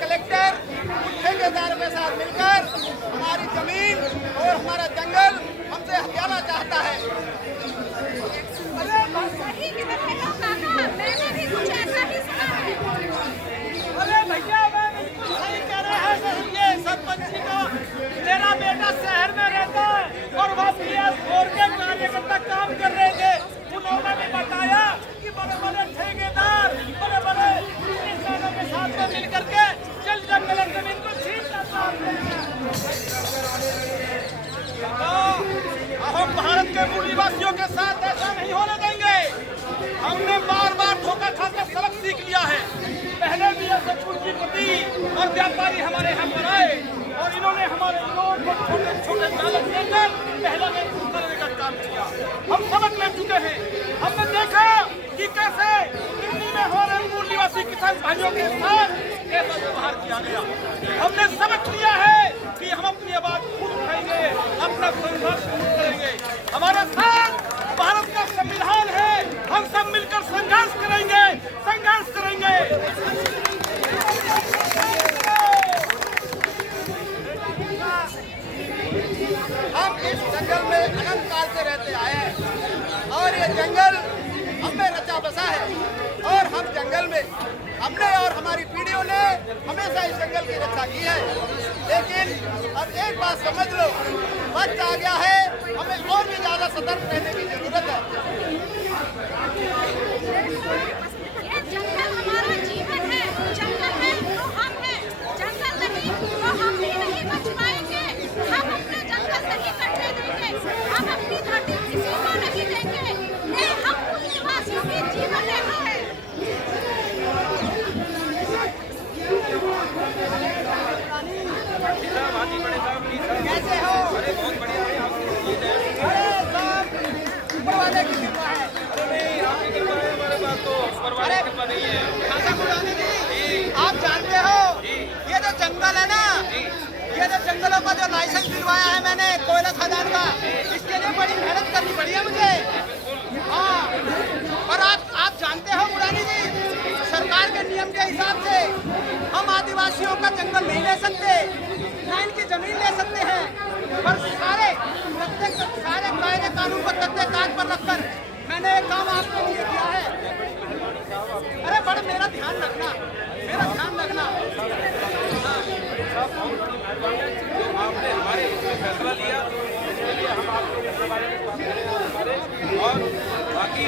Collector ठेकेदार के साथ मिलकर हमारी जमीन और हमारा जंगल हमसे हथियाना चाहता है। मैंने भी कुछ ऐसा ही सुना है। अरे भैया मैं बिल्कुल सही कह रहे हैं। ये सरपंची का मेरा बेटा शहर में रहता है और वह PS4 के कार्यकर्ता काम कर रहे थे। उन्होंने भी बताया कि बड़े बड़े ठेकेदार बड़े बड़े किसानों के साथ में मिल करके जल जंगल जमीन को छीन करते हैं। हम भारत के मूल निवासियों के साथ ऐसा नहीं होने देंगे। हमने बार बार धोखा खाकर सबक सीख लिया है। पहले भी ऐसे पूंजीपति और व्यापारी हमारे यहाँ पर आए और इन्होंने हमारे लोगों को छोटे छोटे लालच देकर पहले में करने का काम किया। हम सबक ले चुके हैं। हमने देखा कि कैसे दिल्ली में हो रहे मूल निवासी किसान भाइयों के साथ कैसा व्यवहार किया गया। हमने सबक लिया है कि हम अपनी आवाज खुद उठाएंगे, अपना संघर्ष खुद करेंगे। हमारे साथ भारत का संविधान है। हम सब मिलकर संघर्ष करेंगे, संघर्ष करेंगे। हम इस जंगल में अनंत काल से रहते आए हैं और ये जंगल हमें रचा बसा है और हम जंगल में हमने और हमारी पीढ़ियों ने हमेशा इस जंगल की रक्षा की है। लेकिन अब एक बात समझ लो, वक्त आ गया है, हमें और भी ज्यादा सतर्क रहने की जरूरत है। ये जंगल हमारा जीवन है। जंगल है तो हम हैं। जंगल नहीं तो हम भी नहीं बच पाएंगे। हम अपने जंगल नहीं कटने देंगे। हम अपनी धरती किसी को नहीं देंगे। ये हम मूल निवासियों की जीवन रेखा है। कैसे हो? अरे बहुत बढ़िया है। अरे सब ऊपर वाले की कृपा है। अरे नहीं, आपकी कृपा है हमारे पास तो ऊपर वाले की कृपा नहीं है। खासा बुलाने दी। आप जानते हो ये जो जंगल है ना, ये जो जंगलों का जो लाइसेंस दिलवाया है मैंने कोयला खदान का, इसके लिए बड़ी मेहनत करनी पड़ी है मुझे। हाँ, और आप जानते हो मुरारी जी, सरकार के नियम के हिसाब से हम आदिवासियों का जंगल नहीं ले सकते, ना इनकी जमीन ले सकते हैं। पर सारे कायदे कानून को तख्ते ताज पर रखकर मैंने एक काम आपके लिए किया है। अरे बड़ा मेरा ध्यान रखना, मेरा ध्यान रखना। आपने हमारे इसमें फैसला लिया, इसके लिए हम आपके बारे में बात करेंगे। और बाकी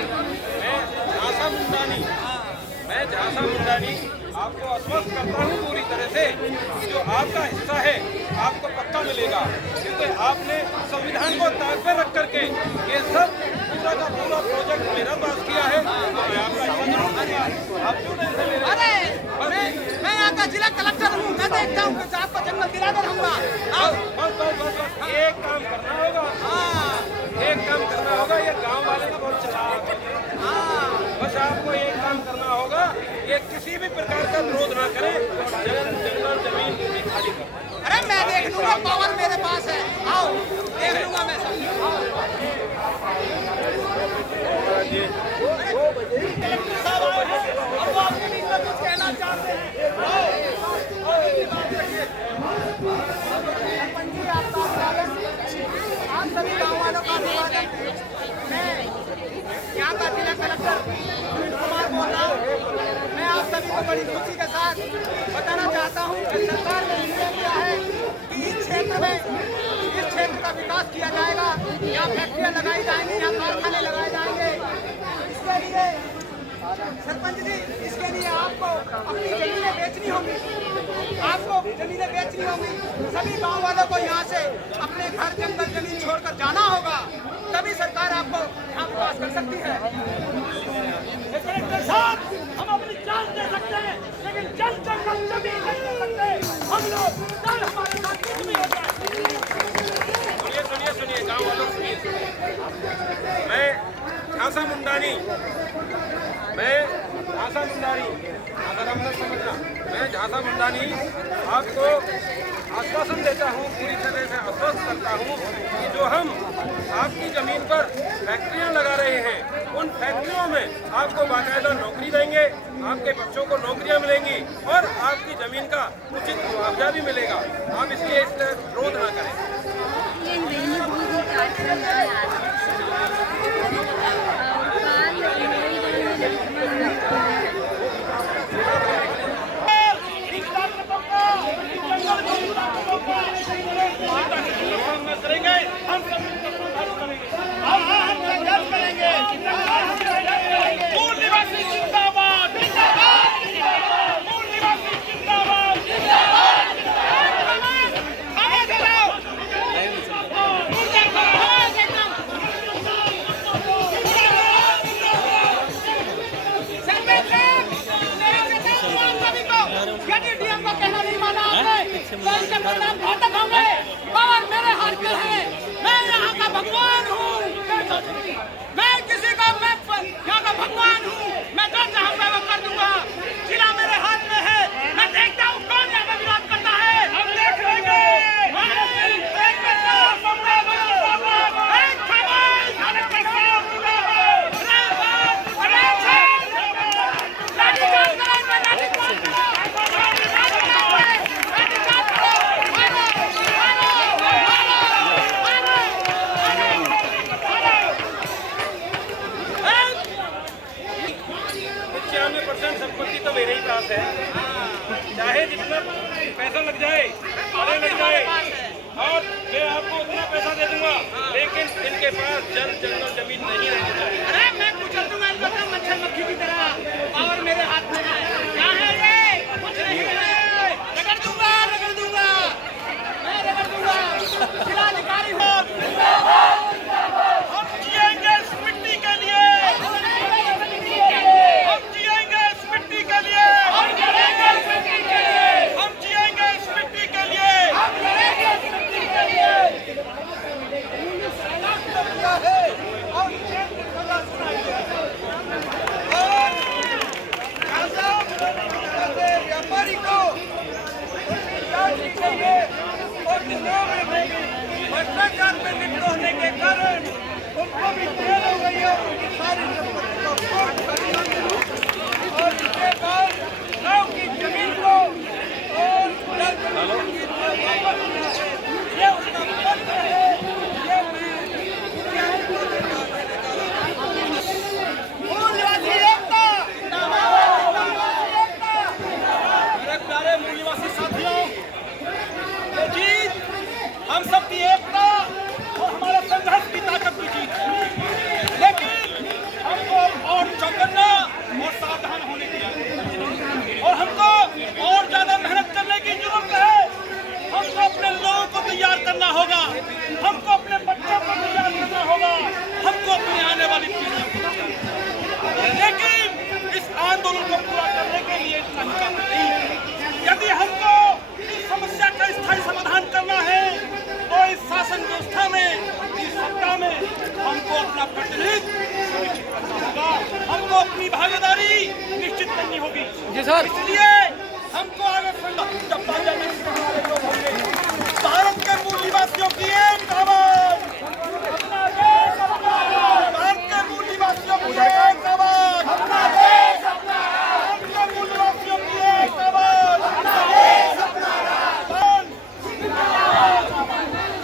मैं झांसा मुंडानी आपको आश्वस्त करता हूँ पूरी तरह से कि जो आपका हिस्सा है आपको पक्का मिलेगा, क्योंकि आपने संविधान को ताक पे रख करके ये सब पूरा का पूरा प्रोजेक्ट मेरा पास किया है। तो मैं आपका हिस्सा जरूर दूंगा। आप क्यों टेंशन ले रहे हैं? अरे मैं यहाँ का जिला कलेक्टर हूँ, मैं देखता हूँ कि आपको जंगल दिला दे रहूँगा। बस एक काम करना होगा। हाँ, एक काम करना होगा। ये गांव वाले का बहुत चालाक है। बस आपको एक काम करना होगा, ये किसी भी प्रकार का विरोध ना करें, जंगल जमीन खाली करें। अरे मैं देख लूंगा, पावर मेरे पास है। आओ देख लूंगा मैं सब। अब आपके लिए कुछ कहना चाहते हैं? आप सभी गाँव वालों का अभिवादन। मैं यहाँ का जिला कलेक्टर सुनील कुमार बोल रहा हूँ। मैं आप सभी आपको बड़ी खुशी के साथ बताना चाहता हूँ कि सरकार ने निर्णय लिया है कि इस क्षेत्र का विकास किया जाएगा। यहाँ फैक्ट्रियाँ लगाई जाएंगी, यहाँ कारखाने लगाए जाएंगे। इसके लिए सरपंच जी, इसके लिए आपको अपनी जमीनें बेचनी होंगी, सभी गांव वालों को यहाँ से अपने घर जंगल जमीन छोड़कर जाना होगा, तभी सरकार आपको यहाँ विकास कर सकती है। कलेक्टर साहब, हम अपनी जान दे सकते हैं, लेकिन जल जंगल जमीन नहीं दे सकते। हम लोग कल हमारे साथ कुछ भी हो जाए। सुनिए गांव वालों, सुनिए। मैं झांसा मुंडानी, आपको आश्वासन देता हूँ, पूरी तरह से आश्वस्त करता हूँ कि जो हम आपकी जमीन पर फैक्ट्रियाँ लगा रहे हैं, उन फैक्ट्रियों में आपको बाकायदा नौकरी देंगे, आपके बच्चों को नौकरियाँ मिलेंगी और आपकी जमीन का उचित मुआवजा भी मिलेगा। आप इसलिए इस विरोध न करें। और मेरे हाथ में है, मैं यहाँ का भगवान हूँ, मैं किसी का यहाँ का भगवान हूँ, मैं जो चाहूँगा वो कर दूंगा। जिला मेरे हाथ में है, मैं देखता हूँ कौन यहाँ का विरोध करता है। हम देख लेंगे। संपत्ति तो मेरे ही पास है, चाहे जितना पैसा लग जाए, अरे लग जाए, और मैं आपको उतना पैसा दे दूंगा, लेकिन इनके पास जल जंगल जमीन नहीं रहनी चाहिए। अरे मैं कुचल दूंगा इनको, मच्छर मक्खी की तरह, पावर मेरे हाथ में है। क्या है ये? कुछ नहीं है, रगड़ दूंगा, मैं रगड़ दूंगा। जिलाधिकारी हो, हम जिएंगे इस मिट्टी के लिए, हम जिएंगे इस मिट्टी के लिए, हम जिएंगे इस मिट्टी के लिए, हम जिएंगे इस मिट्टी के लिए, हम जिएंगे इस मिट्टी के लिए। और क्षेत्र सजा सुनाइए। और व्यापारी को जांच की गई है और भ्रष्टाचार में लिप्त होने के कारण उनको भी जेल हो गई है, उनकी सारी संपत्ति को कोर्ट खरीद और इसके बाद गाँव की जमीन को और ये उसका पत्र है, ये मैं मुख्यालय को देता मेरे प्यारे मूलवासी साथियों, ये जीत हम सबकी एकता और हमारे संघर्ष की ताकत की जीत है, लेकिन हमको और चौकन्ना और सावधान होने की और हमको और ज्यादा मेहनत करने की जरूरत है। हमको अपने लोगों को तैयार करना होगा, हमको अपने बच्चों को तैयार करना होगा, हमको अपनी आने वाली पीढ़ियों को तैयार करना होगा। लेकिन इस आंदोलन को पूरा करने के लिए इतना ही काफी नहीं है। यदि हमको इस समस्या का स्थायी समाधान करना है तो इस शासन व्यवस्था में, इस सत्ता में हमको अपना प्रतिनिधित्व सुनिश्चित करना होगा, हमको अपनी भागीदारी निश्चित करनी होगी। जी सर। इसलिए हमको आगे जब हमारे लोग होंगे, भारत के मूल निवासियों की एक आवाज, भारत के मूल निवासियों की एक आवाज, भारत के मूल निवासियों की एक आवाज,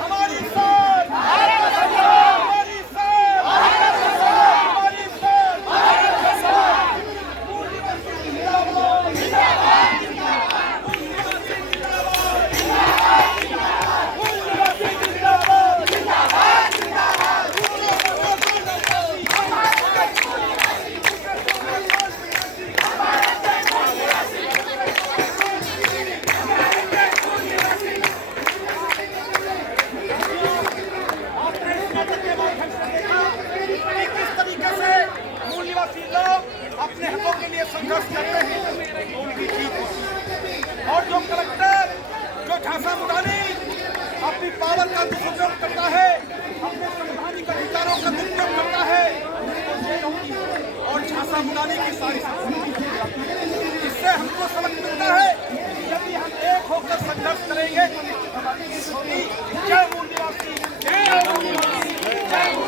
हमारी साथ, हमारी साथ, हमारी साथ, मूल निवासियों की अपनी पावर का दुरुपयोग करता है, अपने संवैधानिक अधिकारों का दुरुपयोग करता है, उसको जेलों की और झांसा बुलाने की सारी इससे हमको सबक मिलता है कि यदि हम एक होकर संघर्ष करेंगे तो हमारी जीत होगी। जय मूल निवासी, जय मूल निवासी, जय